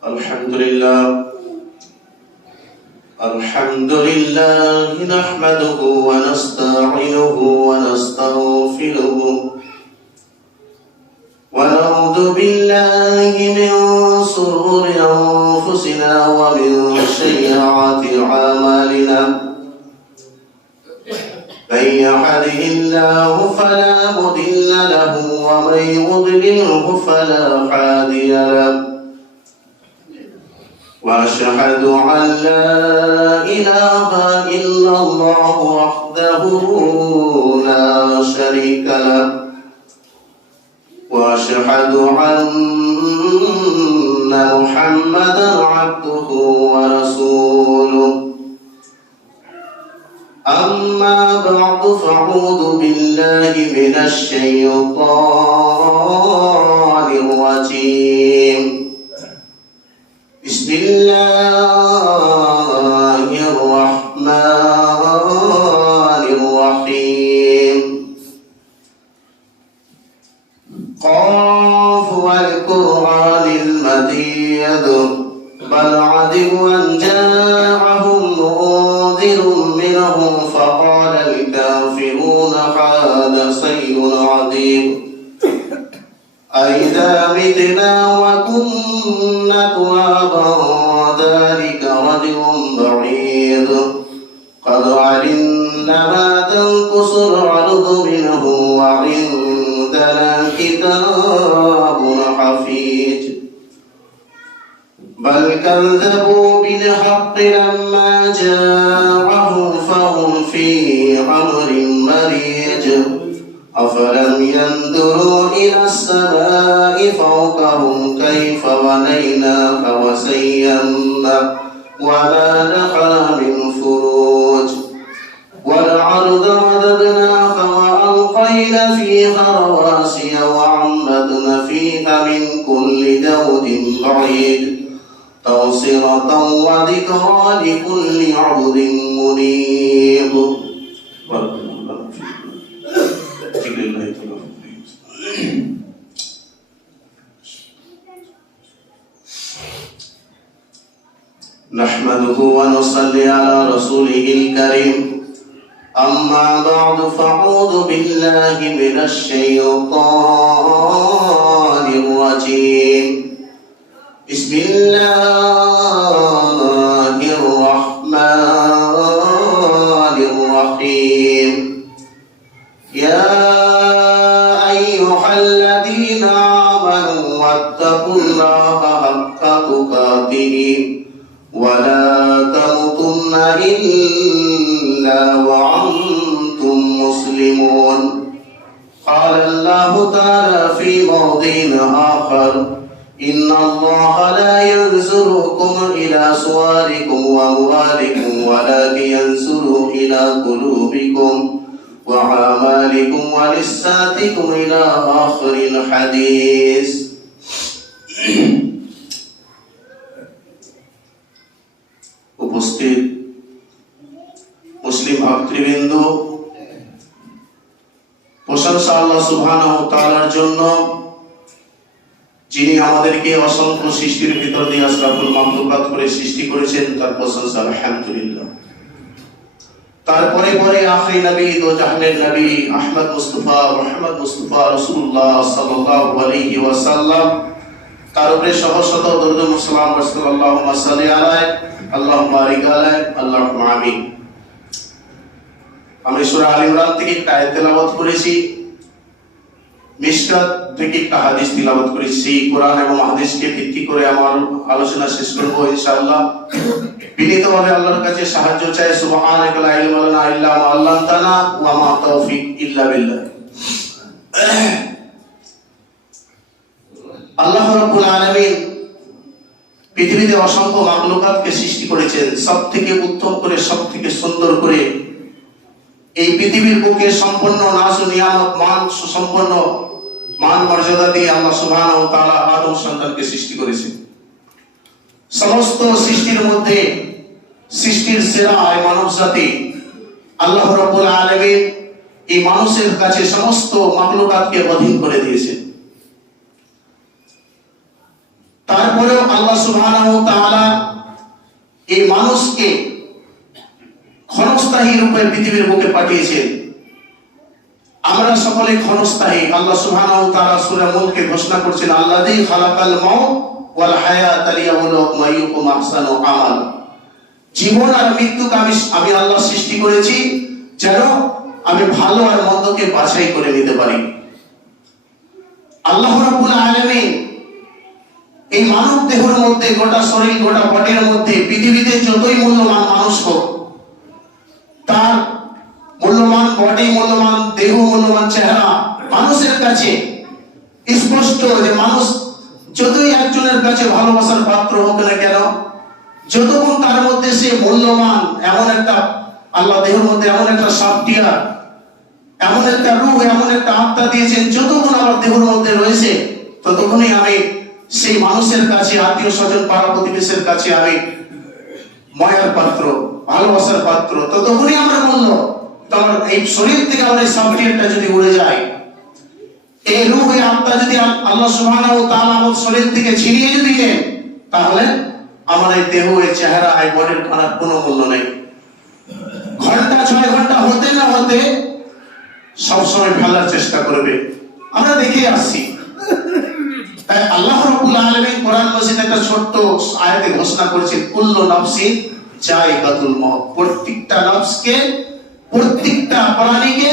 الحمد لله نحمده ونستعينه ونستغفره ونعوذ بالله من شرور أنفسنا ومن سيئات أعمالنا من يهده الله فلا مضل له ومن يضلله فلا هادي له وأشهد أن لا إله إلا الله وحده لا شريك له وأشهد أن محمدا عبده ورسوله أما بعد فأعوذ بالله من الشيطان الرجيم بسم الله الرحمن الرحيم قاف والقرآن المجيد بل عجبوا أن جاءهم منذر منهم فقال الكافرون هذا سيء عظيم أئذا متنا وكنا ترابا ذلك رجع بعيد قد علمنا ما تنقص الأرض منه وعندنا كتاب حفيظ بل كذبوا بالحق لما جاءهم فهم في أمر مريج أفلم ينظروا إلى السماء فوقهم كيف بنيناها وزينا وما لها من فروج والأرض مددناها وألقينا فيها رواسي وأنبتنا فيها من كل زوج بعيد تبصرة وذكرى لكل عبد منيب. نحمده ونصلي على رسوله الكريم أما بعد فأعوذ بالله من الشيطان الرجيم بسم الله الرحمن الرحيم يا أيها الذين آمنوا واتقوا الله حق تقاته ولا تموتن إلا وأنتم مسلمون قال الله تعالى في موضع آخر إن الله لا ينظركم إلى صوركم وأموالكم ولكن ينظر إلى قلوبكم وأعمالكم ولساتكم إلى آخر الحديث. উপস্থিত মুসলিম ভাতৃবৃন্দ, প্রশংসা আল্লাহ সুবহানাহু ওয়া তাআলার জন্য, যিনি আমাদেরকে অসংখ্য সৃষ্টির ভিতর দিয়ে আশরাফুল মাখলুকাত করে সৃষ্টি করেছেন। তার প্রশংসা আলহামদুলিল্লাহ। তারপরে পরে আখিরি নবী দো জাহানের নবী আহমদ মুস্তাফা মুহাম্মদ মুস্তাফা রাসূলুল্লাহ সাল্লাল্লাহু আলাইহি ওয়াসাল্লাম, তার উপরে শত শত দরুদ ও সালাম আল্লাহুম্মা সাল্লি আলাইহি আল্লাহুম্মা বারিক আলাইহি আল্লাহুম্মা আমিন। আমি সূরা আলে ইমরান থেকে একটা আয়াত তেলাওয়াত করেছি, মিশকাত থেকে একটা হাদিস তেলাওয়াত করেছি। কোরআন এবং হাদিসকে ভিত্তি করে আমার আলোচনা শেষ করব ইনশাআল্লাহ। বিনীতভাবে আল্লাহর কাছে সাহায্য চাই। সুবহানাকা লা ইলমা লানা ইল্লা মা আল্লামতানা ওয়া মা তাওফীক ইল্লা বিল্লাহ। আল্লাহ রাব্বুল আলামিন পৃথিবীতে অসংখ্য মাখলুকাতকে সৃষ্টি করেছেন। সবথেকে উত্তম করে, সবথেকে সুন্দর করে এই পৃথিবীর বুকে সম্পূর্ণ নাজ ও নিয়ামত, মান সুসম্পন্ন মান মর্যাদা দিয়ে আল্লাহ সুবহানাহু ওয়া তাআলা আদম সন্তানকে সৃষ্টি করেছেন। সমস্ত সৃষ্টির মধ্যে সৃষ্টির সেরা মানব জাতি। আল্লাহ রাব্বুল আলামিন এই মানুষের কাছে সমস্ত মাখলুকাতকে অধীন করে দিয়েছেন। তারপরেও আল্লাহ সুবহানাহু ওয়া তাআলা এই মানুষকে ক্ষণস্থায়ী রূপে পৃথিবীর বুকে পাঠিয়েছেন। আমরা সকলে ক্ষণস্থায়ী। আল্লাহ সুবহানাহু ওয়া তাআলা সূরা মুলকে ঘোষণা করেছেন, আল্লাযী খালাকাল মাউত ওয়াল হায়াতা লিয়াবলুয়াকুম আইয়ুকুম আহসানু আমাল। জীবন আর মৃত্যুকে আমি আল্লাহ সৃষ্টি করেছি যেন আমি ভালো আর মন্দকে বাছাই করে নিতে পারি। আল্লাহ রাব্বুল আলামিন এই মানব দেহের মধ্যে, গোটা শরীর গোটা বডির মধ্যে পৃথিবীতে যতই মূল্যবান মানুষ হোক, তার মূল্যবান বডি, মূল্যবান দেহ, মূল্যবান চেহারা মানুষের কাছে স্পষ্ট যে মানুষ যতই একজনের কাছে ভালোবাসার পাত্র হোক না কেন, যতক্ষণ তার মধ্যে সে মূল্যবান, এমন একটা আল্লাহ দেহের মধ্যে এমন একটা সফটওয়্যার, এমন একটা রূহ, এমন একটা আত্মা দিয়েছেন, যতক্ষণ আমার দেহের মধ্যে রয়েছে ততক্ষণই আমি সেই মানুষের কাছে, আত্মীয় স্বজন, পাড়া প্রতিবেশীর কাছে আমি মায়ার পাত্র, ভালোবাসার পাত্র, ততক্ষণই আমরা মূল্য। তোমার এই শরীর থেকে আমার এই সফটওয়্যারটা যদি উড়ে যায়, এই রূহ, এই আত্মা যদি আল্লাহ সুবহানাহু ওয়া তাআলা আমার শরীর থেকে ছিনিয়ে যদি নেন, তাহলে আমার এই দেহ, এই চেহারা, এই বডির কানার কোনো মূল্য নেই। ঘন্টা 6 ঘন্টা হতে না হতে সবসময় ফেলার চেষ্টা করবে। আমরা দেখে আসছি। তাই আল্লাহ রাব্বুল আলামিন কোরআন মাজিদে একটা ছোট্ট আয়াতে ঘোষণা করেছেন, কুল্লু নাফসিন যায়কাতুল মাউত। প্রত্যেকটা নফসকে, প্রত্যেকটা প্রাণীকে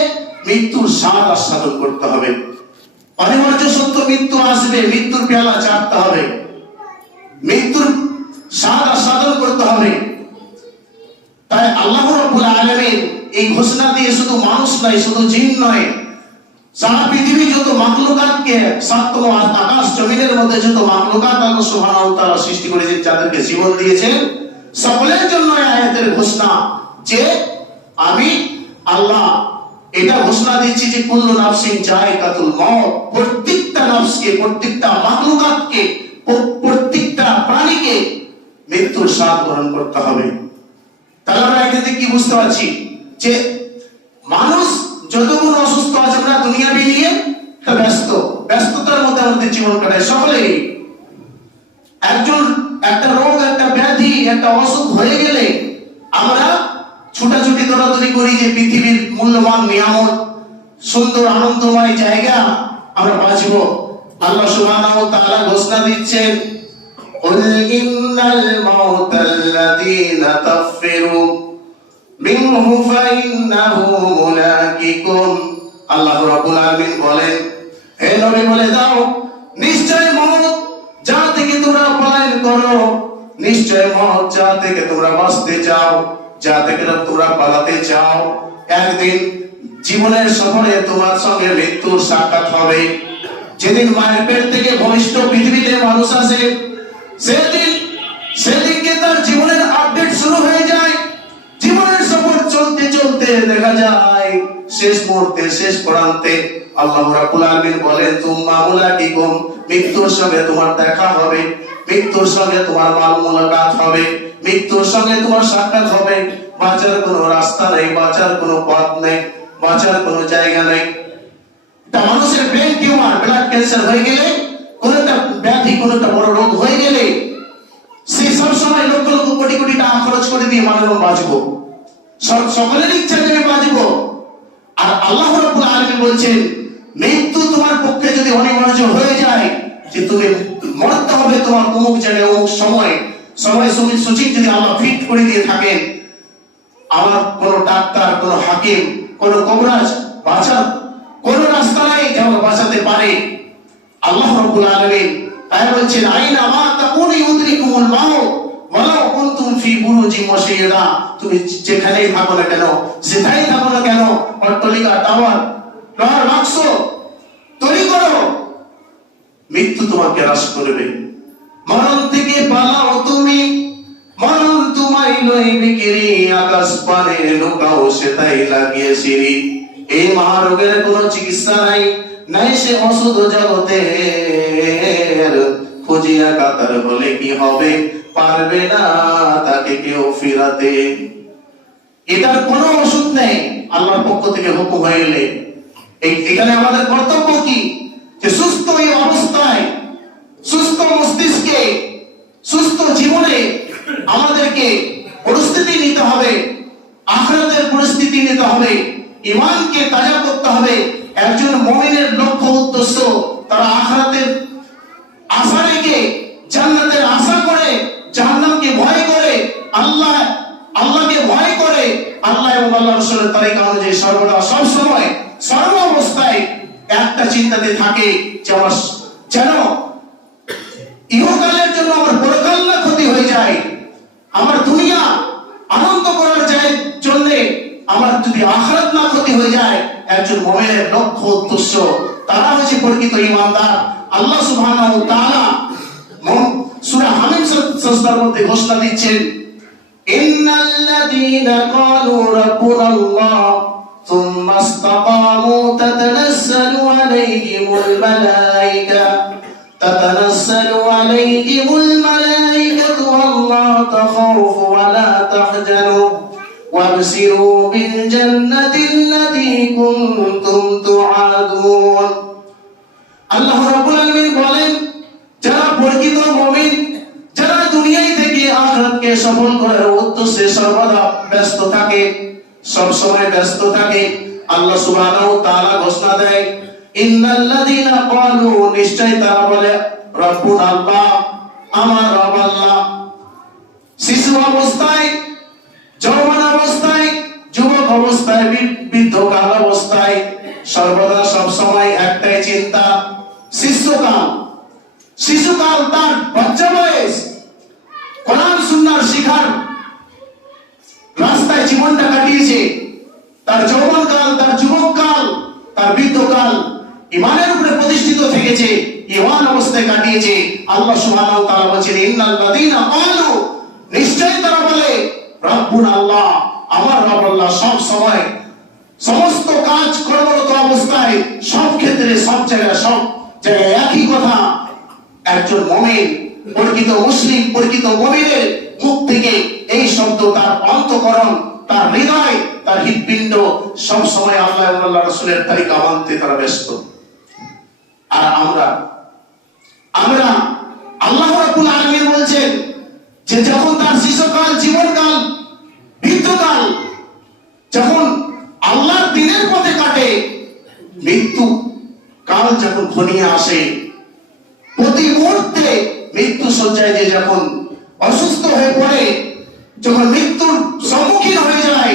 মৃত্যুর স্বাদ আস্বাদন করতে হবে। অনিবার্য সত্য মৃত্যু আসবে, মৃত্যুর পেয়ালা চাটতে হবে, মৃত্যুর স্বাদ আস্বাদন করতে হবে। তাই আল্লাহ রাব্বুল আলামিন এই ঘোষণা দিয়ে শুধু মানুষ নয়, শুধু জিন নয়, সারা পৃথিবী যত মাখলুকাতকে, সাতম আকাশ জমিনের মধ্যে যত মাখলুকাত আল্লাহ সুবহানাহু ওয়া তাআলা সৃষ্টি করেছেন, যাদেরকে জীবন দিয়েছেন, সকলের জন্য এই আয়াতের ঘোষণা যে আমি আল্লাহ এটা ঘোষণা দিচ্ছি যে কুল্লু নাফসিন যায়কাতুল মাউত। প্রত্যেকটা নফসকে, প্রত্যেকটা মাখলুকাতকে, প্রত্যেকটা প্রাণীকে মৃত্যুর স্বাদ গ্রহণ করতে হবে। তাহলে আমরা এখান থেকে কি বুঝতে পারছি যে মানুষ যতক্ষণ অসুস্থ আছে, আমরা দুনিয়াবি নিয়ে ব্যস্ততার মধ্যে আমাদের জীবন কাটায় সকলেই। একজন একটা রোগ, একটা ব্যাধি, একটা অসুখ হয়ে গেলে আমরা ছুটাছুটি দৌড়াদৌড়ি করি যে পৃথিবীর মূল্যবান নিয়ামত, সুন্দর আনন্দময় জায়গা আমরা বাঁচব। আল্লাহ সুবহানাহু ওয়া তাআলা ঘোষণা দিচ্ছেন, কুল ইন্নাল মাউতাল্লাযীনা তাফিরু মিনহু ফাইন্নাহু মুলাকিকুম। আল্লাহ রাব্বুল আলামিন বলেন, হে নবী বলে দাও, নিশ্চয় মওত যা থেকে তোমরা পলায়ন করো, নিশ্চয় মওত যা থেকে তোমরা বাঁচতে চাও, যা থেকে তোমরা পালাতে চাও, একদিন জীবনের সফরে তোমার সঙ্গে মৃত্যুর সাক্ষাৎ হবে। যেদিন মায়ের পেট থেকে ভূমিষ্ঠ পৃথিবীতে মানুষ আসে, সেদিনকে তার জীবনের আপডেট শুরু হয়ে যায়। জীবনের সফর চলতে চলতে দেখা যায় শেষ মুহূর্তে, শেষ প্রান্তে আল্লাহ রাব্বুল আলামিন বলেন, তুম্মা মুলাকিকুম, মৃত্যুর সঙ্গে তোমার দেখা হবে, মৃত্যুর সঙ্গে তোমার মুলাকাত হবে, মৃত্যুর সঙ্গে তোমার সাক্ষাৎ হবে। বাঁচার কোনো রাস্তা নেই, বাঁচার কোনো পথ নেই, বাঁচার কোনো জায়গা নেই। তা মানুষের ব্রেন টিউমার, ব্লাড ক্যান্সার হয়ে গেলে, কোন একটা ব্যাধি, কোন একটা বড় রোগ হয়ে গেলে, সে সব সময় লক্ষ লক্ষ কোটি কোটি টাকা খরচ করে দিয়ে মানুষ বাঁচবো, সকলের ইচ্ছা যে বাঁচবো। আর আল্লাহ রাব্বুল আলামিন বলছেন, মৃত্যু তোমার পক্ষে যদি অনিবার্য হয়ে যায় যে তুমি মরতে হবে তোমার অমুক জায়গায় অমুক সময় সূচি যদি আল্লাহ ফিট করে দিয়ে থাকেন, আমার কোন ডাক্তার, কোন হাকিম, কোন কবিরাজ বাঁচার কোন রাস্তা নাই যেমন বাঁচাতে পারে। আল্লাহ রাব্বুল আলামিন তাই বলছেন, আইনা মা তাকুনু ইউদরিকুমুল মাউত ওয়ালাউ কুনতুম ফি বুরুজিন মুশাইয়্যাদা। তুমি যেখানেই থাকো না কেন, যেটাই থাকো না কেন, অট্টালিকা, টাওয়ার, লোহার বাক্স তৈরি করো, মৃত্যু তোমাকে হ্রাস করবে। মরণ থেকে পালাও তুমি, মরণ তোমায় লই বিকিরি, আকাশ পানে লুকাও সেটাই লাগিয়ে সিঁড়ি। এই মহারোগের কোনো চিকিৎসা নাই, নাই সে ওষুধ জগতের, খুঁজিয়া কাতার হলে কি হবে, পারবে না তাকে কেউ ফিরাতে। এটার কোনো ওষুধ নেই আল্লাহর পক্ষ থেকে হুকুম হয়ে গেলে। এখানে আমাদের কর্তব্য কি, যে সুস্থ এই অবস্থায়, সুস্থ মস্তিষ্কে, আখিরাতের পরিস্থিতি নিতে হবে, ঈমানকে তাজা করতে হবে। একজন মুমিনের লক্ষ্য উদ্দেশ্য তারা আখিরাতের আশা রেখে, জান্নাতের আশা করে, জাহান্নামকে ভয় করে, আল্লাহকে ভয় করে, আল্লাহ এবং আল্লাহ রাসূলের তরিকা অনুযায়ী সর্বদা সব সময় সর্ব অবস্থায় একটা চিন্তাতে থাকে যে আমার যেন ইহকালের জন্য আমার পরকাল না ক্ষতি হয়ে যায়, আমার দুনিয়া আনন্দ করার জন্য আমার যদি আখিরাত না ক্ষতি হয়ে যায়। একজন মুমিনের লক্ষ্য উদ্দেশ্য তারা হচ্ছে প্রকৃত ঈমানদার। আল্লাহ সুবহানাহু ওয়া তাআলা সূরা হামিম সাজদার মধ্যে ঘোষণা দিচ্ছেন, ইন্নাল্লাযীনা ক্বালু রাব্বুনাল্লাহ থুম্মা ইসতাকামু তাতানাসসালু আলাইহিমুল মালায়েকাতু আল্লা তাখাফু ওয়া লা তাহজানু ওয়াবশিরু বিল জান্নাতিল্লাতী কুনতুম তুআদুন। আল্লাহ রাব্বুল আলামিন বলেন, যারা প্রকৃত মুমিন, যারা দুনিয়ায় থেকে আখিরাতকে সফল করার উদ্দেশ্যে সর্বদা ব্যস্ত থাকে, সব সময় ব্যস্ত থাকে, আল্লাহ সুবহানাহু ওয়া তাআলা ঘোষণা দেয়, ইন্নাল্লাযীনা ক্বালু, নিশ্চয় তারা বলে, রব্বুনা আল্লাহ, আমার রব আল্লাহ। শিশু অবস্থায়, যৌবন অবস্থায়, যুবক অবস্থায়, বৃদ্ধকাল অবস্থায় সর্বদা সব সময় একটাই চিন্তা, শিশুকাল। শিশুকাল তার বাচ্চা বয়স, কোরআন সুন্নাহর শিখার রাস্তায় জীবনটা কাটিয়েছে। তার যৌবনকাল, তার যুবককাল, তার বৃদ্ধকাল ঈমানের উপরে প্রতিষ্ঠিত থেকেছে, ঈমান অবস্থায় কাটিয়েছে। আল্লাহ সুবহানাহু ওয়া তাআলা বলেন, ইন্নাল্লাযীনা ক্বালু, নিশ্চয় তারা বলে, রব্বুনা আল্লাহ, আমার রব আল্লাহ। সব সময় সমস্ত কাজ কর্মরত অবস্থায়, সব ক্ষেত্রে, সব জায়গায় একই কথা। একজন মুমিন, প্রকৃত মুসলিম, প্রকৃত মুমিনের মুখ থেকে এই শব্দ, তার অন্তঃকরণ, তার হৃদয়, তার হৃৎপিণ্ড সব সময় আল্লাহ এবং আল্লাহ রাসূলের তরিকা মানতে তারা ব্যস্ত। আর আমরা আল্লাহ রাব্বুল আলামিন বলছেন যে যখন তার শিশুকাল, জীবনকাল, বৃদ্ধকাল যখন আল্লাহর দ্বীনের পথে কাটে, মৃত্যু কাল যখন ঘনিয়ে আসে, প্রতি মুহূর্তে মৃত্যু শয্যায় যে যখন অসুস্থ হয়ে পড়ে, যখন মৃত্যুর সম্মুখীন হয়ে যায়,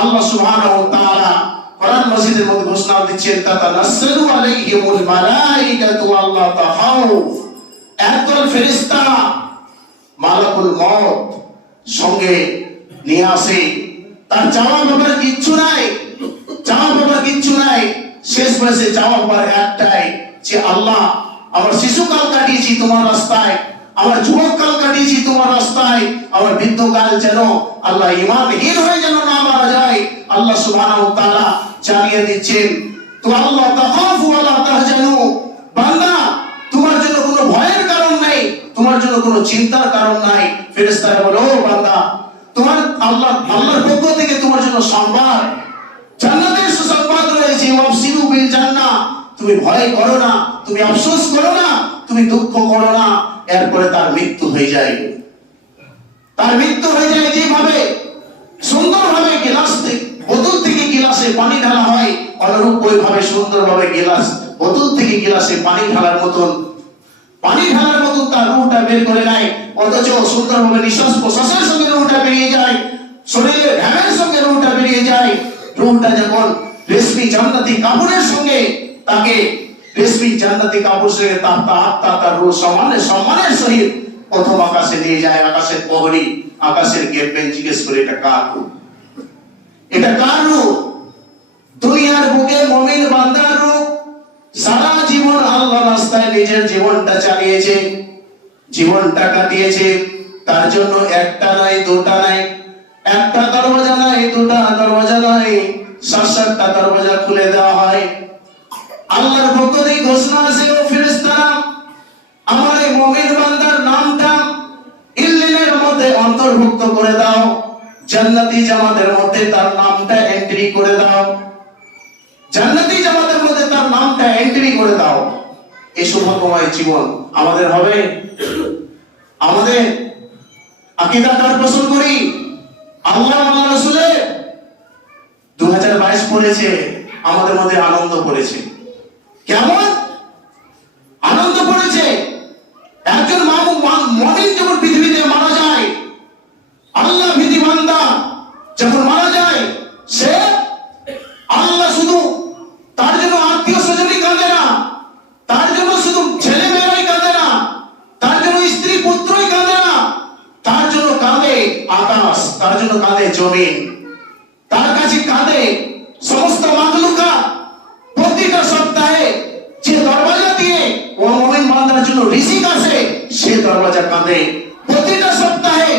আল্লাহ সুবহানাহু ওয়া তাআলা কোরআন মাজিদের মধ্যে ঘোষণা দিচ্ছেন, তাতানাসসালু আলাইহিমুল মালায়েকাতু আল্লা তাখাউফ। একদল ফেরেশতা মালাকুল মউত সঙ্গে নিয়ে আসে। তার চাওয়া বাবার কিচ্ছু নাই, শেষ বয়সে চাওয়া বাবার একটাই, যে আল্লাহ, আমার শিশুকাল কাটিয়েছি তোমার রাস্তায়, আমার যুবককাল কাটিয়েছি তোমার রাস্তায়, আমার বৃদ্ধকাল যেন আল্লাহ ঈমানহীন হয়ে যেন না মারা যায়। আল্লাহ সুবহানাহু ওয়া তাআলা জানিয়ে দিচ্ছেন, তো আল্লাহ তাখাফু ওয়া লা তাহজানু, বান্দা তোমার জন্য কোনো ভয়ের কারণ নাই, তোমার জন্য কোনো চিন্তার কারণ নাই। ফেরেশতারা বলে, ও বান্দা, তোমার আল্লাহর পক্ষ থেকে তোমার জন্য সংবাদ, জান্নাতের সুসংবাদ রয়েছে। ওয়াবশিরু বিল জান্নাহ, তুমি ভয় করো না, তুমি আফসোস করো না, তুমি দুঃখ করো না। এরপরে তার মৃত্যু হয়ে যায়। যেভাবে সুন্দরভাবে বোতল থেকে গিলাসে পানি ঢালা হয়, অনুরূপ ওইভাবে সুন্দরভাবে বোতল থেকে গিলাসে পানি ঢালার মতন তার রূহটা বের করে নেয়। অথচ সুন্দরভাবে নিঃশ্বাস প্রশ্বাসের সঙ্গে রূহটা বেরিয়ে যায়, শরীরের ঘামের সঙ্গে রূহটা বেরিয়ে যায়। রূহটা যখন রেশমি জান্নাতি কাপড়ের সঙ্গে তাকে তার রূহ সম্মানের সহিত প্রথম আকাশে নিয়ে যায়। আকাশের প্রহরী, আকাশের গেটম্যান জিজ্ঞেস করে, এটা কার রূহ? এটা কার রূহ? দুনিয়ার বুকে মুমিন বান্দার রূহ। সারা জীবন আল্লাহর রাস্তায় নিজের জীবনটা চালিয়েছে, জীবনটা কাটিয়েছে। তার জন্য একটা নাই, দুটা নাই, একটা দরওয়াজা নাই, দুটা দরওয়াজা নাই, 7-7টা দরওয়াজা খুলে দেওয়া হয়। আল্লাহর পক্ষ থেকে ঘোষণা আছে, ও ফেরেশতারা, আমার এই মুমিন বান্দার নামটা ইল্লিনের মধ্যে অন্তর্ভুক্ত করে দাও, জান্নাতি জামাতের মধ্যে তার নামটা এন্ট্রি করে দাও, জান্নাতি জামাতের মধ্যে তার নামটা এন্ট্রি করে দাও। এই সৌভাগ্যময় জীবন আমাদের হবে? আমাদের আকীদা কার পছন্দ করি? আল্লাহ আল্লাহ রাসূলের, 2022 পড়েছে, আমাদের মধ্যে আনন্দ পড়েছে। কেমন আনন্দ পড়েছে! একজন মুমিন যখন পৃথিবীতে মারা যায়, আল্লাহ ভীতি বান্দা যখন মারা যায়, সে আল্লাহ শুধু তার জন্য আত্মীয় স্বজনই কাঁদে না, তার জন্য শুধু ছেলে মেয়েরাই কাঁদে না, তার জন্য স্ত্রী পুত্রই কাঁদে না, তার জন্য কাঁদে আকাশ, তার জন্য কাঁদে জমিন, তার কাছে কাঁদে সমস্ত মাখলুকাত। প্রতিটা সপ্তাহে যে দরওয়াজা দিয়ে ও মুমিন বান্দার জন্য রিজিক আসে, সে দরওয়াজা কাঁদে। প্রতিটা সপ্তাহে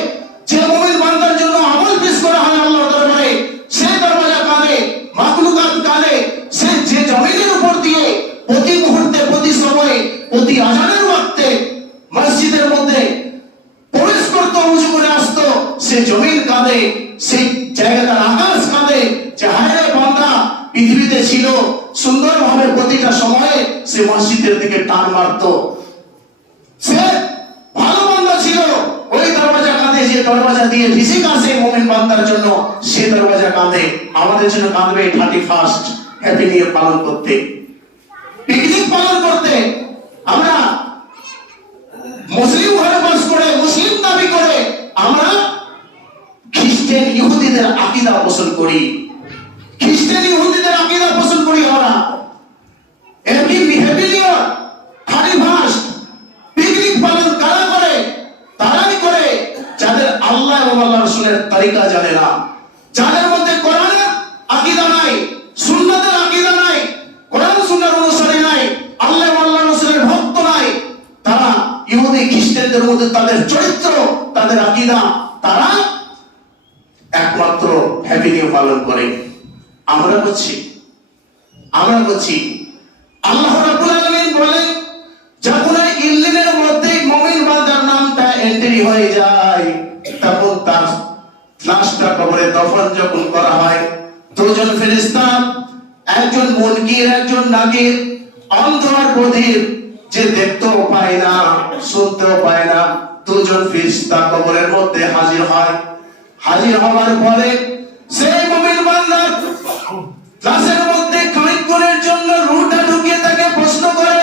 যে মুমিন বান্দার জন্য আমল পেশ করা হয় আল্লাহর দরবারে, সে দরওয়াজা কাঁদে, মাখলুকাত কাঁদে। সে যে জমিনের উপর দিয়ে প্রতি মুহূর্তে, প্রতি সময়ে, প্রতি আজানের ওয়াক্তে মসজিদের মধ্যে প্রবেশ করতে, উজু করে আসতো, সে জমিন কাঁদে, সেই জায়গাটার আকাশ কাঁদে যে হায় রে বান্দা পৃথিবীতে ছিল, সুন্দরভাবে প্রতিটা সময়ে সে মসজিদের দিকে টান মারতো, সে ভালো বান্দা ছিল। ওই দরওয়াজা কাঁদে, যে দরওয়াজা দিয়ে রিজিক আসে মুমিন বান্দার জন্য, সে দরওয়াজা কাঁদে। আমাদের জন্য কাঁদবে 31 হ্যাপি নিউ ইয়ার পালন করতে, পিকনিক পালন করতে। আমরা মুসলিম ঘরে বাস করে, মুসলিম দাবি করে আমরা খ্রিস্টান ইহুদিদের আকীদা পোষণ করি, খ্রিস্টান ইহুদিদের আকীদা পোষণ করি। আমরা হ্যাপি নিউ ইয়ার 31 পিকনিক পালন কারা করে? তারাই করে যাদের আল্লাহ এবং আল্লাহ রাসূলের তরিকা জানে না, যাদের মধ্যে কোরআনের আকীদা নাই, সুন্নাতের আকীদা নাই, কোরআন সুন্নাহর অনুসারী নাই, আল্লাহ এবং আল্লাহ রাসূলের ভক্ত নাই। তারা ইহুদি খ্রিস্টানদের মধ্যে তাদের চরিত্র, তাদের আকীদা, তারা একমাত্র হ্যাপি নিউ পালন করে। আমরা করছি। আল্লাহ রাব্বুল আলামিন বলেন, যখন ইল্লিনের মধ্যে মুমিন বান্দার নামটা এন্ট্রি হয়ে যায়, তখন তার লাশটা কবরে দফন যখন করা হয়, দুজন ফেরেশতা, একজন মুনকির, একজন নাকির, অন্ধ আর বধির, যে দেখতেও পায় না, শুনতেও পায় না, দুজন ফেরেশতা কবরের মধ্যে হাজির হয়। হাজির হওয়ার পরে সেই মুমিন বান্দা লাশের মধ্যে খানিকক্ষণের জন্য রূহটা ঢুকিয়ে তাকে প্রশ্ন করে,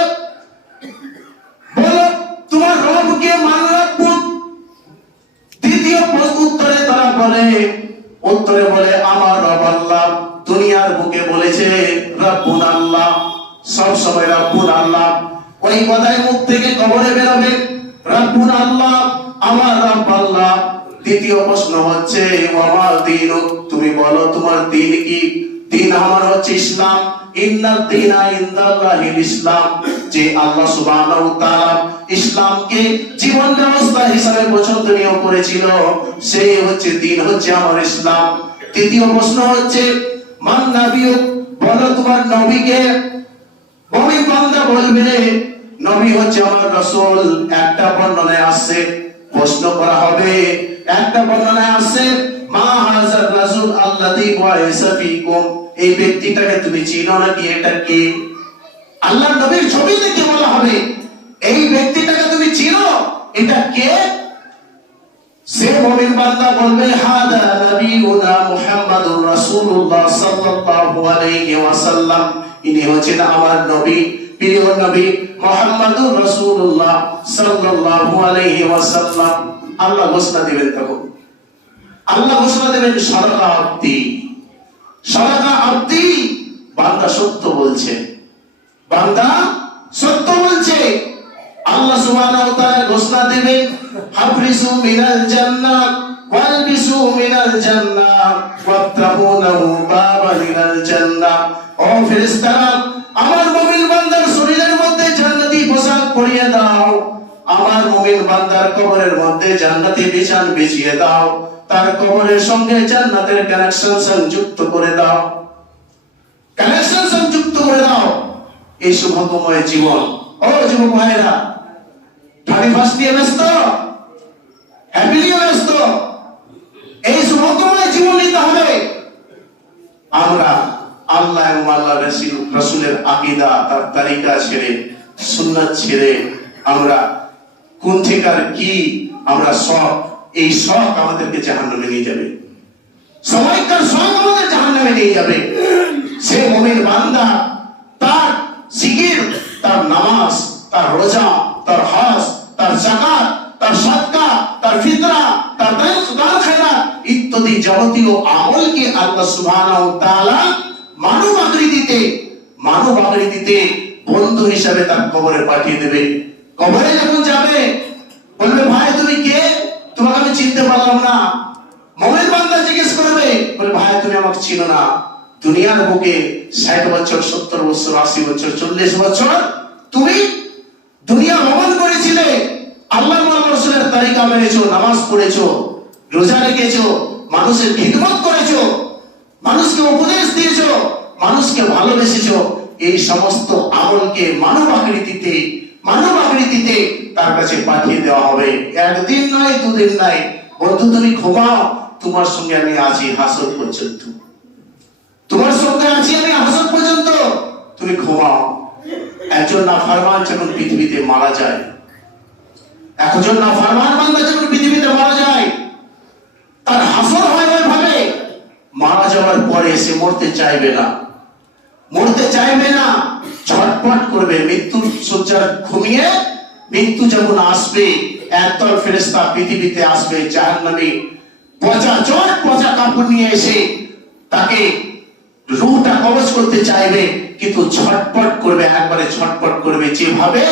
বলো তোমার রব কে? মান রাব্বুক? দ্বিতীয় উত্তরে তারা উত্তরে বলে আমার রব আল্লাহ। দুনিয়ার বুকে বলেছে রাব্বুন আল্লাহ, সব সময় রাব্বুন আল্লাহ। ওই কথাই মুখ থেকে কবরে বেরোবে, রাব্বুন আল্লাহ, আমার রব আল্লাহ। দ্বিতীয় প্রশ্ন হচ্ছে ওয়া দীনুক, তুমি বলো তোমার দ্বীন কি? দ্বীন আমার হচ্ছে ইসলাম। ইন্নাদ দীনা ইনদাল্লাহিল ইসলাম, যে আল্লাহ সুবহানাহু ওয়া তাআলা ইসলামকে জীবন ব্যবস্থা হিসেবে পছন্দনীয় করেছিল, সেই হচ্ছে দ্বীন, হচ্ছে আমার ইসলাম। তৃতীয় প্রশ্ন হচ্ছে মান নাবিয়ুক, বলো তোমার নবীকে। মুমিন বান্দা বলবে নবী হচ্ছে আমার রাসূল। একটা বর্ণনায় আসছে, প্রশ্ন করা হবে, একটা বর্ণনায় আসছে মা হাযার রাসূল আল্লাযী বুইসা ফীকুম, এই ব্যক্তিটাকে তুমি চিনো নাকি? এটা কে? আল্লাহর নবীর ছবি দেখে বলা হবে এই ব্যক্তিটাকে তুমি চিনো, এটা কে? সে মুমিন বান্দা বলবে হাদা নবিয়ুনা মুহাম্মাদুর রাসূলুল্লাহ সাল্লাল্লাহু আলাইহি ওয়াসাল্লাম, ইনি হচ্ছেন আমার নবী, প্রিয় নবী মুহাম্মাদুর রাসূলুল্লাহ সাল্লাল্লাহু আলাইহি ওয়াসাল্লাম। আল্লাহ ঘোষণা দিবেন, তখন আল্লাহ ঘোষণা দেবেন সাদাকা আব্দি, সাদাকা আব্দি, বান্দা সত্য বলছে, বান্দা সত্য বলছে। আল্লাহ সুবহানাহু ওয়া তাআলা ঘোষণা দেবেন হাফরিসু মিনাল জান্নাহ ওয়ালবিসু মিনাল জান্নাহ ওয়াত্তাবুনাহু বাবা মিনাল জান্নাহ। ও ফেরেশতারা, আমার মুমিন বান্দার শরীরের মধ্যে জান্নাতি পোশাক পরিয়ে দাও, আমার মুমিন বান্দার কবরের মধ্যে জান্নাতি বিছান বিছিয়ে দাও, তার কবরের সঙ্গে জান্নাতের কানেকশন সংযুক্ত করে দাও, কানেকশন সংযুক্ত করে দাও। এই সৌভাগ্যময় জীবন। ও যুবক ভাইরা, 31 নিয়ে ব্যস্ত, হ্যাপি নিয়ে ব্যস্ত, এই সৌভাগ্যময় জীবন নিতে হবে। আমরা আল্লাহ এবং আল্লাহ রাসূলের আকীদা, তার তরিকা ছেড়ে, সুন্নাত ছেড়ে আমরা কোন ঠিকার কি আমরা শখ, এই শখ আমাদেরকে জাহান্নামে নিয়ে যাবে। সময়কার সব আমাদের জাহান্নামে নিয়ে যাবে। সে মুমিন বান্দা তার জিকির, তার নামাজ, তার রোজা, তার হজ, তার যাকাত, তার সাদকা, তার ফিতরা, তার দান খেরাত ইত্যাদি যাবতীয় আমলকে আল্লাহ সুবহানাহু ওয়া তাআলা মানব আকৃতিতে বন্ধু হিসাবে তার কবরে পাঠিয়ে দেবে। কবরে যখন যাবে বলবে, ভাই তুমি কে? তোমাকে আমি চিনতে পারলাম না। মুমিন বান্দা জিজ্ঞেস করবে, বলে ভাই তুমি আমাকে চিনো না। দুনিয়ার বুকে 60 বছর, 70 বছর, 80 বছর, 40 বছর তুমি দুনিয়া ভ্রমণ করেছিলে, আল্লাহ মুহাম্মদ রাসূলের তরিকা মেনেছো, নামাজ পড়েছো, রোজা রেখেছো, মানুষের খিদমত করেছো, মানুষকে উপদেশ দিয়েছো, মানুষকে ভালোবেসেছো। এই সমস্ত আমলকে মানব আকৃতিতে তার কাছে পাঠিয়ে দেওয়া হবে। একদিন নয়, দুদিন নয়। বন্ধু তুমি ঘুমাও, তোমার সঙ্গে আমি আছি হাসর পর্যন্ত, তোমার সঙ্গে আছি আমি হাসর পর্যন্ত, তুমি ঘুমাও। একজন নাফরমান যখন পৃথিবীতে মারা যায়, একজন নাফরমান বান্দা যখন পৃথিবীতে মারা যায়, তার হাসর হয় ওইভাবে। মারা যাওয়ার পরে সে মরতে চাইবে না, ঝটপট করবে। মৃত্যুর শয্যার ঘুমিয়ে মৃত্যু যখন আসবে, একদল ফেরেশতা পৃথিবীতে আসবে, জাহান্নামী পচা কাপড় নিয়ে এসে তাকে রূহটা কবজ করতে চাইবে, কিন্তু ছটপট করবে, একবারে ছটপট করবে। যেভাবে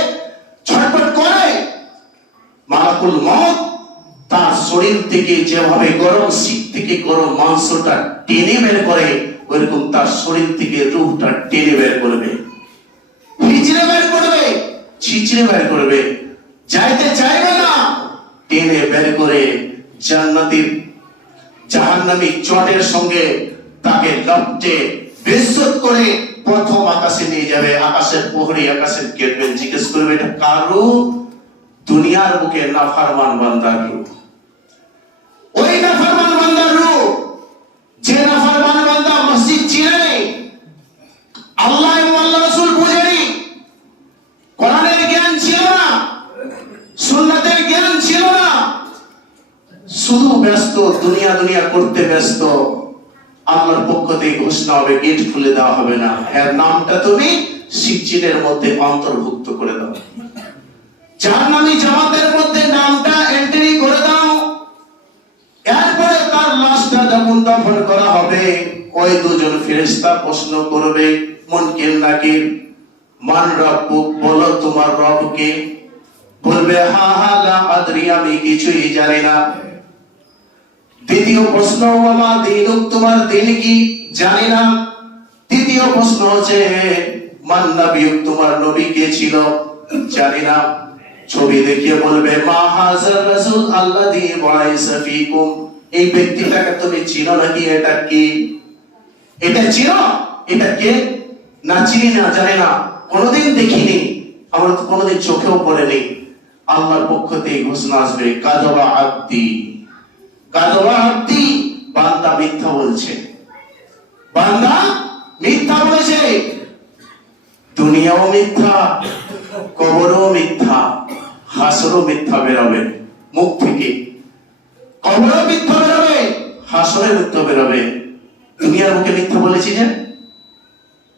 ছটপট করে মালাকুল মউত তার শরীর থেকে যেভাবে গরম শীত থেকে গরম মাংসটা টেনে বের করে, ওইরকম তার শরীর থেকে রূহটা টেনে বের করবে, ছিঁচড়ে বের করবে। যাইতে চাইবে না, টেনে বের করে জাহান্নামী চটের সঙ্গে তাকে লপটে বেইজ্জত করে প্রথম আকাশে নিয়ে যাবে। আকাশের প্রহরী, আকাশের গেটম্যান জিজ্ঞেস করবে, এটা কার রূহ? দুনিয়ার বুকে নাফরমান বান্দার রূহ। ওই নাফরমান বান্দার রূহ, যে নাফরমান বান্দা মসজিদ চিনে, আল্লাহ এবং আল্লাহ রাসূল বুঝেনি, কোরআনের জ্ঞান ছিল না, সুন্নাতের জ্ঞান ছিল না, শুধু ব্যস্ত দুনিয়া করতে ব্যস্ত। আল্লাহর পক্ষ থেকে ঘোষণা হবে, গেট খুলে দেওয়া হবে না, এর নামটা তুমি সিজ্জিনের মধ্যে অন্তর্ভুক্ত করে দাও, জাহান্নামী জামাতের মধ্যে নামটা এন্ট্রি করে দাও। এরপরে তার লাশটা যখন দাফন করা হবে, ওই দুজন ফেরেশতা প্রশ্ন করবে, মুনকির নাকির, মান রাব্বুক, বলো তোমার রব কে? বলবে হা লা আদরি, আমি কিছুই জানি না। দ্বিতীয় প্রশ্ন, ওয়া দীনুক, তোমার দিন কি? জানি না। তৃতীয় প্রশ্ন হচ্ছে মান নবিয়ুক, তোমার নবী কে ছিল? জানি না। ছবি দেখিয়ে বলবে মা হাযার রাসূল আল্লাযী বুইসা ফীকুম, এই ব্যক্তিটাকে তুমি চিনো নাকি? এটা কি? এটা চিনো? এটা কে? না চিনি না, জানি না, কোনোদিন দেখিনি, আমার তো কোনোদিন চোখেও পড়েনি। আল্লাহর পক্ষ থেকে ঘোষণা আসবে, কাযাবা আব্দি, বান্দা মিথ্যা বলছে, বান্দা মিথ্যা বলেছে। দুনিয়াও মিথ্যা, কবরও মিথ্যা, হাসরও মিথ্যা বেরোবে মুখ থেকে। কবরও মিথ্যা বেরোবে, হাসরে মিথ্যা বেরোবে। দুনিয়ার মুখে মিথ্যা বলেছি, যে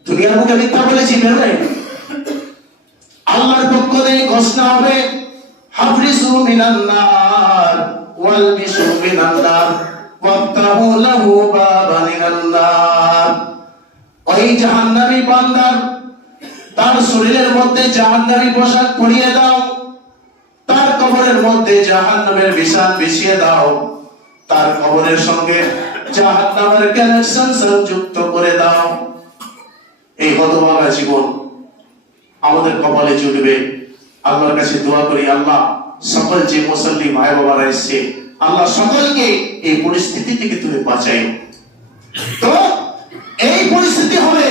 দুনিয়ার মুখে মিথ্যা বলেছি, বেরোবে। আল্লাহর পক্ষ থেকে ঘোষণা হবে, হাফরিসু মিনান নার ওয়ালবিসু মিনান নার ওয়াফতাহু লাহু বাবান মিনান নার। ওই জাহান্নামী বান্দার তার শরীরের মধ্যে জাহান্নামী পোশাক পরিয়ে দাও, তার কবরের মধ্যে জাহান্নামের বিছান বিছিয়ে দাও, তার কবরের সঙ্গে জাহান্নামের কানেকশন সংযুক্ত করে দাও। এই হতভাগা জীবন আমাদের কপালে জুটবে। আল্লাহর কাছে দোয়া করি, আল্লাহ সকল যে মুসল্লি ভাই বাবারা এসেছে, আল্লাহ সকলকে এই পরিস্থিতি থেকে তুমি বাঁচাই। তো এই পরিস্থিতি হবে,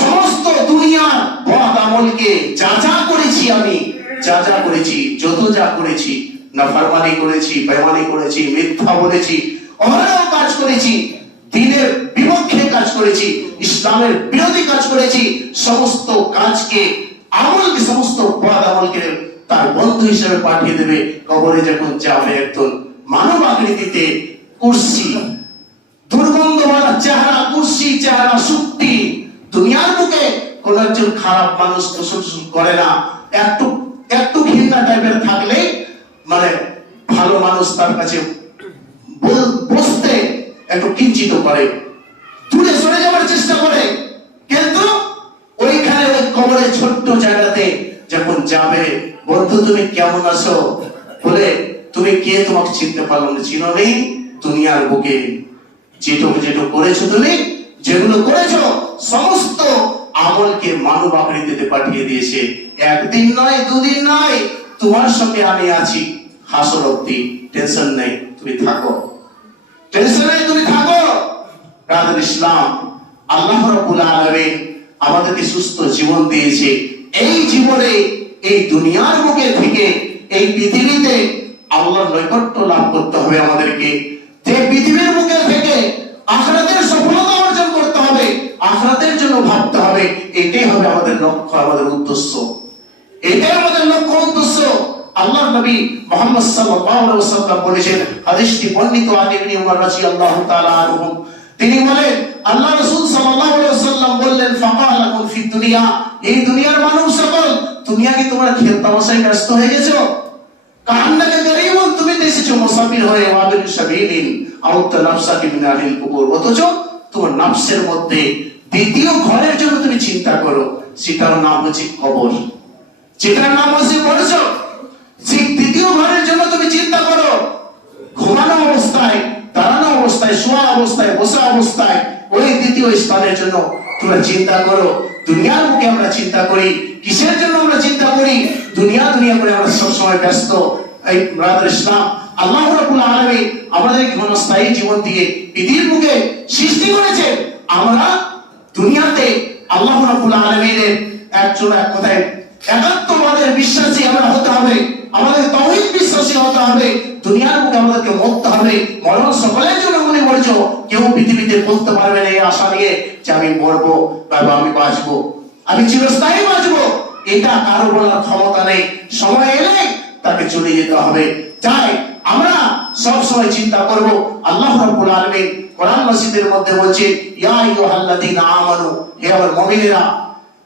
সমস্ত দুনিয়ার বদ আমলকে যা করেছি আমি, যা করেছি, যত যা করেছি, নাফরমানি করেছি, বেঈমানি করেছি, মিথ্যা বলেছি, অন্যায় কাজ করেছি, দ্বীনের বিপক্ষে কাজ করেছি, ইসলামের বিরোধী কাজ করেছি, সমস্ত কাজকে, আমলকে, সমস্ত বদ আমলকে তার বন্ধু হিসেবে পাঠিয়ে দেবে। কবরে যখন যাবে একজন মানব আকৃতিতে কুরসি, দুর্গন্ধওয়ালা চেহারা, কুর্সি চেহারা, শক্তি, দুনিয়ার বুকে কোন একজন খারাপ মানুষ প্রশংসা করে না। একটু একটু ঘৃণা টাইপের থাকলে মানে ভালো মানুষ তার কাছে বসতে একটু কিঞ্চিত করে, দূরে সরে যাওয়ার চেষ্টা করে। কিন্তু ওইখানে ওই কবরের ছোট্ট জায়গাতে যখন যাবে, বন্ধু তুমি কেমন আছো বলে, তুমি কে, তোমাকে চিনতে পারলাম না, চিনো নেই, দুনিয়ার বুকে যেটুকু যেটুকু করেছো, তুমি যেগুলো করেছো সমস্ত আমলকে মানব আকৃতিতে পাঠিয়ে দিয়েছে। একদিন নয়, দুদিন নয়, তোমার সঙ্গে আমি আছি হাসর অব্দি। টেনশন নেই, তুমি থাকো, টেনশন নেই, তুমি থাকো। ব্রাদার ইসলাম, আল্লাহ রাব্বুল আলামিন আমাদেরকে সুস্থ জীবন দিয়েছে। এই জীবনে, এই দুনিয়ার বুকে থেকে, এই পৃথিবীতে আল্লাহর নৈকট্য লাভ করতে হবে আমাদেরকে। যে পৃথিবীর বুকে থেকে আখিরাতের সফলতা অর্জন করতে হবে, আখিরাতের জন্য ভাবতে হবে। এটাই হবে আমাদের লক্ষ্য, আমাদের উদ্দেশ্য, এটাই আমাদের লক্ষ্য, উদ্দেশ্য। আল্লাহর নবী মুহাম্মদ সাল্লাল্লাহু আলাইহি ওয়াসাল্লাম বলেছেন, হাদিসটি বর্ণিত আন ইবনে উমর রাদিয়াল্লাহু তাআলা আনহু, তিনি বলেন আল্লাহ রাসূল সাল্লাল্লাহু আলাইহি ওয়াসাল্লাম বললেন, ফাকালা কুন ফি দুনিয়া, এই দুনিয়ার মানুষ সকল, দুনিয়া কি তোমরা খেল তামাশায় ব্যস্ত হয়ে গেছো? কান্নাকে গরিবুন, তুমি এসেছো মুসাফির হয়ে, ওয়াবিল সাবিলিন আও তানাফসাকি মিন আহলিল কুবুর, অথচ তোমার নফসের মধ্যে দ্বিতীয় ঘরের জন্য তুমি চিন্তা করো, সেটার নাম হচ্ছে কবর, যেটার নাম হচ্ছে বরজখ। সেই দ্বিতীয় ঘরের জন্য তুমি চিন্তা করো, ঘুমানো অবস্থায়, দাঁড়ানো অবস্থায়, শোয়া অবস্থায়, বসা অবস্থায়, ওই দ্বিতীয় স্থানের জন্য তোমরা চিন্তা করো। দুনিয়ার মুখে আমরা চিন্তা করি, কিসের জন্য আমরা চিন্তা করি? দুনিয়া দুনিয়া করে আমরা সবসময় ব্যস্ত। এই ব্রাদার ইসলাম, আল্লাহ রাব্বুল আলামিন আমাদের ক্ষণস্থায়ী জীবন দিয়ে পৃথিবীর বুকে সৃষ্টি করেছে। আমরা দুনিয়াতে আল্লাহ রাব্বুল আলামিনের একজন, এক কথায় একাত্মবাদের বিশ্বাসী আমরা হতে হবে, আমাদের তাওহীদ বিশ্বাসী হতে হবে। দুনিয়ার বুকে আমাদেরকে মরতে হবে, মরণ সকলের জন্য মনে করছো, কেউ পৃথিবীতে বলতে পারবে না এই আশা নিয়ে যে আমি মরবো বা আমি বাঁচবো, আমি চিরস্থায়ী বাঁচবো, এটা কারো বলার ক্ষমতা নেই। সময় এলে তাকে চলে যেতে হবে। তাই আমরা সব সময় চিন্তা করব, আল্লাহ রাব্বুল আলামিন কোরআন মাজিদের মধ্যে বলছে, ইয়া আইয়ুহাল্লাযীনা আমানু, হে আমার মুমিনেরা,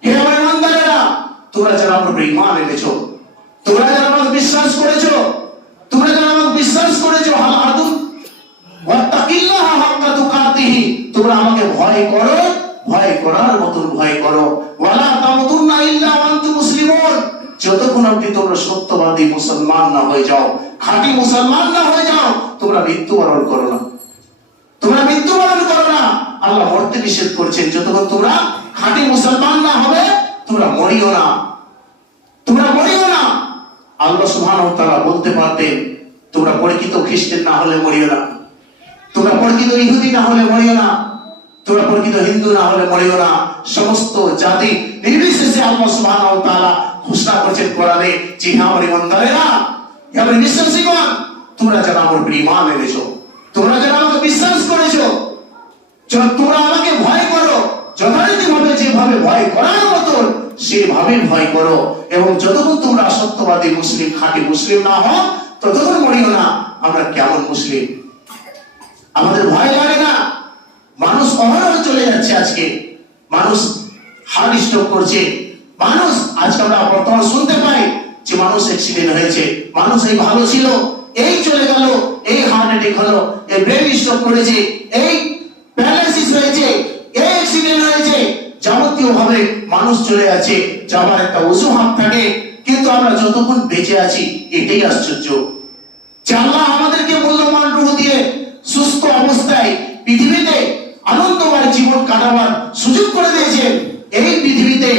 হে আমার ইমানদারেরা, তোমরা যারা আমার উপর ঈমান এনেছো, তোমরা যারা আমাকে বিশ্বাস করেছো, তোমরা যারা আমাকে বিশ্বাস করেছো, হাল আদুন ওয়াত্তাকিল্লাহা হাক্কা তুকাতিহি, তোমরা আমাকে ভয় করো, ভয় করার মতন ভয় করো। ওয়ালা তামুতুন্না ইল্লা ওয়া আনতুম মুসলিমুন, যতক্ষণ অবধি তোমরা সত্যবাদী মুসলমান না হয়ে যাও, খাঁটি মুসলমান না হয়ে যাও, তোমরা মৃত্যুবরণ করো না, তোমরা মৃত্যুবরণ করো না। আল্লাহ মরতে নিষেধ করছেন, যতক্ষণ তোমরা খাঁটি মুসলমান না হবে তোমরা মরিও না, তোমরা মরিও না। আল্লাহ সুবহানাহু ওয়া তাআলা বলতে পারতেন, তোমরা পরিচিত খ্রিস্টান না হলে মরিও না, তোমরা পরিচিত ইহুদি না হলে মরিও না, তোমরা পরিচিত হিন্দু না হলে মরিও না। সমস্ত জাতি নির্বিশেষে আল্লাহ সুবহানাহু ওয়া তাআলা ঘোষণা করেছেন কোরআনে, যে হে আমার ইমানদারেরা, হে আমার বিশ্বাসীগণ, তোমরা যারা আমার উপর ঈমান এনেছো, তোমরা যারা আমাকে বিশ্বাস করেছো, তোমরা আমাকে ভয় করো, যথারীতিভাবে যেভাবে ভয় করার মতো সেভাবে ভয় করো। এবং যতক্ষণ তোমরা সত্যবাদী মুসলিম, খাঁটি মুসলিম না হও, ততক্ষণ মরিও না। আমরা কেমন মুসলিম, আমাদের ভয় লাগে না। মানুষ অহরহ চলে যাচ্ছে, আজকে মানুষ হার্ট স্ট্রোক করছে, মানুষ আজকে আমরা বর্তমান শুনতে পাই যে মানুষ অ্যাক্সিডেন্ট হয়েছে, মানুষ এই ভালো ছিল, এই চলে গেল, এই হার্ট অ্যাটাক হলো, এই ব্রেন স্ট্রোক করেছে, এই প্যারালাইসিস হয়েছে, এই অ্যাক্সিডেন্ট হয়েছে, যাবতীয় ভাবে মানুষ চলে যাচ্ছে, যাবার একটা অজুহাত থাকে। কিন্তু আমরা যতক্ষণ বেঁচে আছি, এটাই আশ্চর্য যে আল্লাহ আমাদেরকে মূল্যবান রূহ দিয়ে সুস্থ অবস্থায় পৃথিবীতে আনন্দময় জীবন কাটাবার সুযোগ করে দিয়েছেন। এই পৃথিবীতে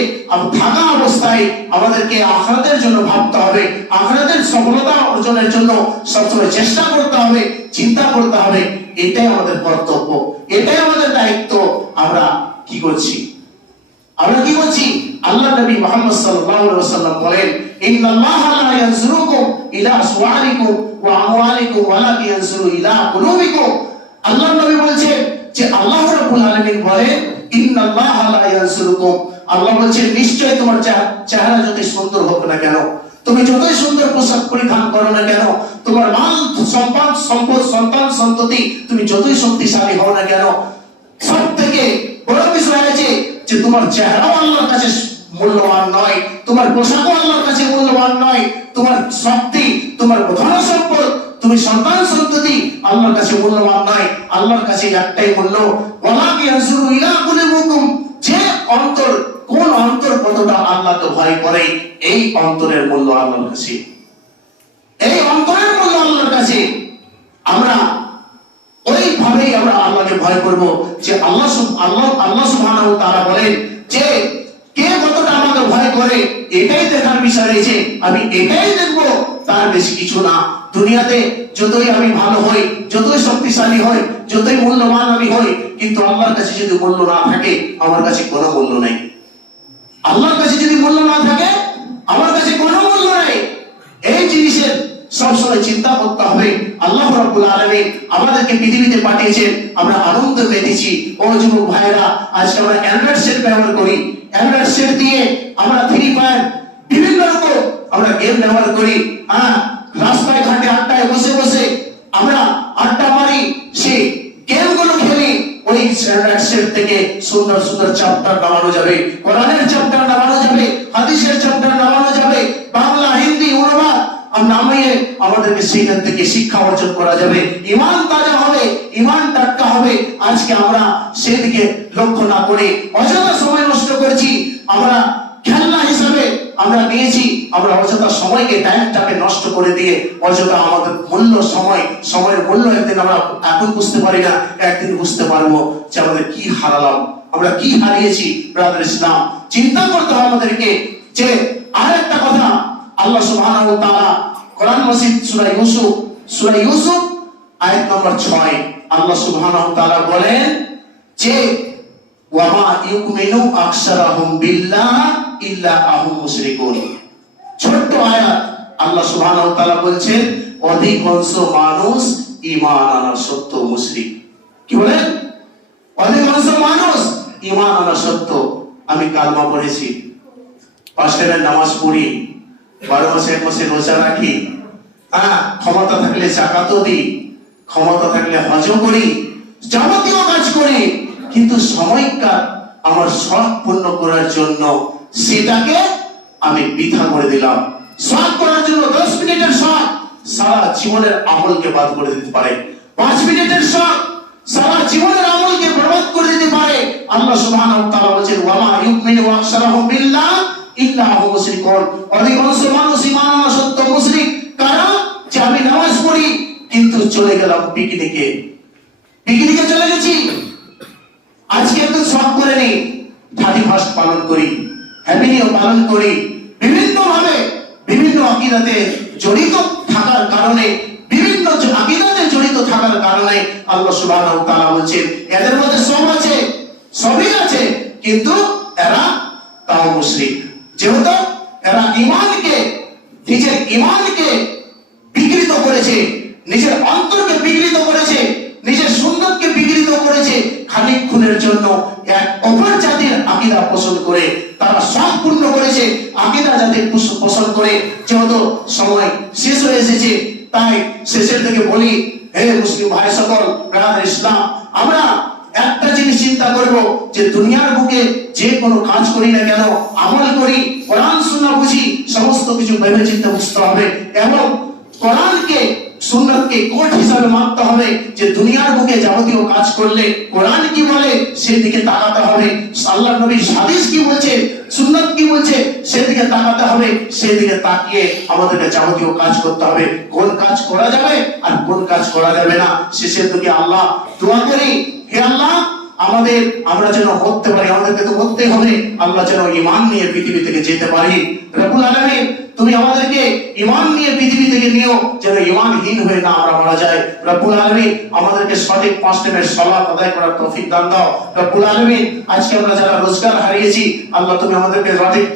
থাকা অবস্থায় আমাদেরকে আখিরাতের জন্য ভাবতে হবে, আখিরাতের সফলতা অর্জনের জন্য সবসময় চেষ্টা করতে হবে, চিন্তা করতে হবে। এটাই আমাদের কর্তব্য, এটাই আমাদের দায়িত্ব। আমরা কি করছি? আমরা কি করছি? আল্লাহ নবী মুহাম্মদ সাল্লাল্লাহু আলাইহি ওয়াসাল্লাম বলেন, ইন্নাল্লাহা লা ইয়ানজুরুকুম ইলা আসওয়ারিকুম ওয়া আমওয়ালিকুম ওয়ালাকিন ইয়ানজুরু ইলা কুলুবিকুম। আল্লাহ নবী বলেন যে আল্লাহ রাব্বুল আলামিন বলেন, ইন্নাল্লাহা লা ইয়ানজুরুকুম, আল্লাহ বলেন নিশ্চয় তোমার চেহারা যত সুন্দর হোক না কেন, তুমি যতই সুন্দর পোশাক পরিধান করো না কেন, তোমার মাল সম্পদ সম্পদ সন্তান সন্ততি তুমি যতই শক্তিশালী হও না কেন, সব থেকে বড় বিষয় আছে যে তোমার চেহারাও আল্লাহর কাছে মূল্যবান নয়, তোমার পোশাকও আল্লাহর কাছে মূল্যবান নয়, তোমার শক্তি, তোমার ধন সম্পদ, তুমি সন্তান সন্ততি আল্লাহর কাছে মূল্যবান নয়। আল্লাহর কাছে একটাই মূল্য, ওয়ালাকি ইয়ানজুরু ইলা কুলুবিকুম, যে অন্তর, কোন অন্তর কতটা আল্লাহকে ভয় করে, এই অন্তরের মূল্য আল্লাহর কাছে, এই অন্তরের মূল্য আল্লাহর কাছে। আমরা ওইভাবেই আমরা আল্লাহকে ভয় করব যে আল্লাহ সুবহানাহু ওয়া তাআলা বলেন যে কে কতটা আমাকে ভয় করে এটাই দেখার বিষয় রয়েছে, আমি এটাই দেখবো, তার বেশি কিছু না। দুনিয়াতে যতই আমি ভালো হই, যতই শক্তিশালী হই, যতই মূল্যবান আমি হই, কিন্তু আল্লাহর কাছে যদি মূল্য না থাকে আমার কাছে কোনো মূল্য নেই। আল্লাহর কাছে যদি মূল্য না থাকে আমার কাছে কোনো মূল্য নেই। এই জিনিসের সবসময় চিন্তা করতে হবে। আল্লাহ রাব্বুল আলামিন আমাদেরকে পৃথিবীতে পাঠিয়েছেন, আমরা আনন্দ পেয়েছি। ও যুবক ভাইরা, আজকে আমরা অ্যান্ড্রয়েড সেট ব্যবহার করি, অ্যান্ড্রয়েড সেট দিয়ে আমরা ফ্রি ফায়ার বিভিন্ন রকম আমরা গেম ব্যবহার করি। রাস্তায় ঘাটে আড্ডায় বসে বসে আমরা আড্ডা মারি, সেই গেমগুলো খেলি। ওই অ্যান্ড্রয়েড সেট থেকে সুন্দর সুন্দর চ্যাপ্টার নামানো যাবে, কোরআনের চ্যাপ্টার নামানো যাবে, হাদিসের চ্যাপ্টার নামানো যাবে, বাংলা হিন্দি অনুবাদ নামিয়ে আমাদেরকে সেখান থেকে শিক্ষা অর্জন করা যাবে, ঈমান তাজা হবে, ঈমান টাটকা হবে। আজকে আমরা সেদিকে লক্ষ্য না করে অযথা সময় নষ্ট করেছি, আমরা খেলনা হিসাবে আমরা নিয়েছি, আমরা অযথা সময়কে টাইমটাকে নষ্ট করে দিয়ে অযথা আমাদের মূল্য সময়ের মূল্য একদিন আমরা এখন বুঝতে পারি না, একদিন বুঝতে পারবো যে আমাদের কি হারালাম, আমরা কি হারিয়েছি। ব্রাদার ইসলাম, চিন্তা করতে হবে আমাদেরকে। যে আরেকটা কথা, আল্লাহ সুবহানাহু ওয়া তাআলা কোরআন মাজিদ সূরা ইউসুফ আয়াত নম্বর 6 আল্লাহ সুবহানাহু ওয়া তাআলা বলেন যে ওয়ামা ইউমিনু আকসারাহুম বিল্লাহ ইল্লা আহুম মুশরিকুন। ছোট্ট আয়াত, আল্লাহ সুবহানাহু ওয়া তাআলা বলছেন অধিকাংশ মানুষ ঈমান আনার সত্ত্বেও মুশরিক। কি বলেন? অধিকাংশ মানুষ ঈমান আনার সত্ত্বেও। আমি কালমা পড়েছি, 5 টাইমের নামাজ পড়ি, 12 মাসে 1 মাসে রোজা রাখি, ক্ষমতা থাকলে যাকাতও দিই, ক্ষমতা থাকলে হজও করি, যাবতীয় কাজ করি, কিন্তু সময়কাল আমার শখ পূর্ণ করার জন্য সেটাকে আমি বৃথা করে দিলাম। শখ করার জন্য 10 মিনিটের শখ সারা জীবনের আমলকে বাদ করে দিতে পারে, 5 মিনিটের শখ সারা জীবনের আমলকে বরবাদ করে দিতে পারে। আল্লাহ সুবহানাহু ওয়া তাআলা বলেন ওয়ামা ইউমিনু আকসারুহুম বিল্লাহ ইল্লা হুম মুশরিকুন। অধিকাংশ মানুষ ঈমান আনা সত্ত্বেও মুশরিক। কারণ যে আমি নামাজ পড়ি কিন্তু চলে গেলাম পিকনিকে চলে গেছি, আজকে একটু শখ করে নেই, 31st পালন করি, হ্যাপি নিউ পালন করি, বিভিন্ন ভাবে বিভিন্ন আকীদাতে জড়িত থাকার কারণে, বিভিন্ন আকীদাতে জড়িত থাকার কারণে আল্লাহ সুবহানাহু ওয়া তাআলা বলেন এদের মধ্যে সব আছে, সবই আছে, কিন্তু এরা তাও মুশরিক। যেহেতু এরা ঈমানকে, নিজের ঈমানকে বিকৃত করেছে, নিজের অন্তরকে বিকৃত করেছে, নিজের সুন্দরকে বিকৃত করেছে, খানিকক্ষণের জন্য এক অপর জাতির আকীদা পোষণ করে তারা শখ পূর্ণ করেছে, আকীদা জাতির পোষণ করে। যেহেতু সময় শেষ হয়ে এসেছে, তাই শেষের থেকে বলি, হে মুসলিম ভাই সকল, ব্রাদার ইসলাম, আমরা একটা জিনিস চিন্তা করব যে দুনিয়ার বুকে যে কোনো কাজ করি না কেন, আমল করি, কোরআন সুন্নাহ বুঝি, সমস্ত কিছু ভেবে চিন্তে বুঝতে হবে এবং কোরআনকে সুন্নাতকে কোড হিসাবে মানতে হবে। যে দুনিয়ার বুকে যাবতীয় কাজ করলে কোরআন কি বলে সেদিকে তাকাতে হবে, আল্লাহর নবীর হাদিস কি বলছে, সুন্নাত কি বলছে সেদিকে তাকাতে হবে। সেদিকে তাকিয়ে আমাদেরকে যাবতীয় কাজ করতে হবে, কোন কাজ করা যাবে আর কোন কাজ করা যাবে না। শেষের দিকে আল্লাহ দোয়া করি, হে আল্লাহ আমরা যেন হতে পারি, আমাদেরকে তো হতে হবে, আল্লাহ যেন ঈমান নিয়ে পৃথিবী থেকে যেতে পারি। রব্বুল আলামিন, তুমি আমাদেরকে ঈমান নিয়ে পৃথিবী থেকে নিও, যেন ঈমানহীন হয়ে না আমরা মারা যায়। রব্বুল আলামিন, আমাদেরকে সঠিক 5 টাইমের সালাত আদায় করার তৌফিক দান দাও। রব্বুল আলামিন, আজকে আমরা যারা রোজগার হারিয়েছি, আল্লাহ তুমি আমাদেরকে সঠিক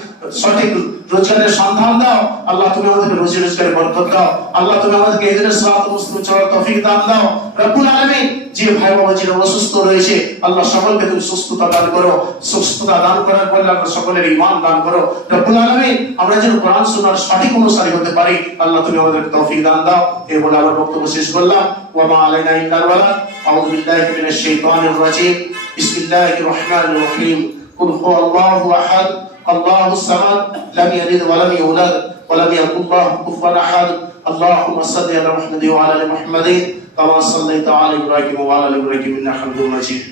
সঠিক রোজগারের সন্ধান দাও আল্লাহ। তুমি আমাদেরকে রুজি রোজগারে বরকত দাও আল্লাহ। তুমি আমাদেরকে ইহদিনাস সিরাতাল মুস্তাকিম চলার তৌফিক দান দাও রব্বুল আলামিন। যে ভাই বাবা যারা অসুস্থ রয়েছে আল্লাহ সকলকে তুমি সুস্থতা দান করো। সুস্থতা দান করার পরে আল্লাহ সকলের ঈমান দান করো রব্বুল আলামিন। আমরা যেন কোরআন সুন্নাহর সঠিক অনুসারী হতে পারি আল্লাহ। তুমি আমাদেরকে তৌফিক দান দাও। এই বলে আমার বক্তব্য শেষ করলাম। ওয়া মা আলাইনা ইল্লাল বালাগ। আউযু বিল্লাহি মিনাশ শাইতানির রাজীম। বিসমিল্লাহির রহমানির রহিম। কুল হুয়াল্লাহু আহাদ আল্লাহুস সামাদ লাম ইয়ালিদ ওয়া লাম ইউলাদ ওয়া লাম ইয়াকুল লাহু কুফুয়ান আহাদ। اللهم صل على محمد وعلى ال محمد كما صليت على ابراهيم وعلى ال ابراهيم انك حميد مجيد.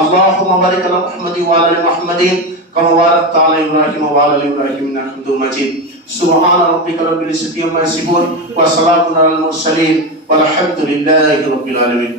اللهم بارك على محمد وعلى ال محمد كما باركت على ابراهيم وعلى ال ابراهيم انك حميد مجيد. سبحان ربك رب العزة عما يصفون وسلام على المرسلين والحمد لله رب العالمين.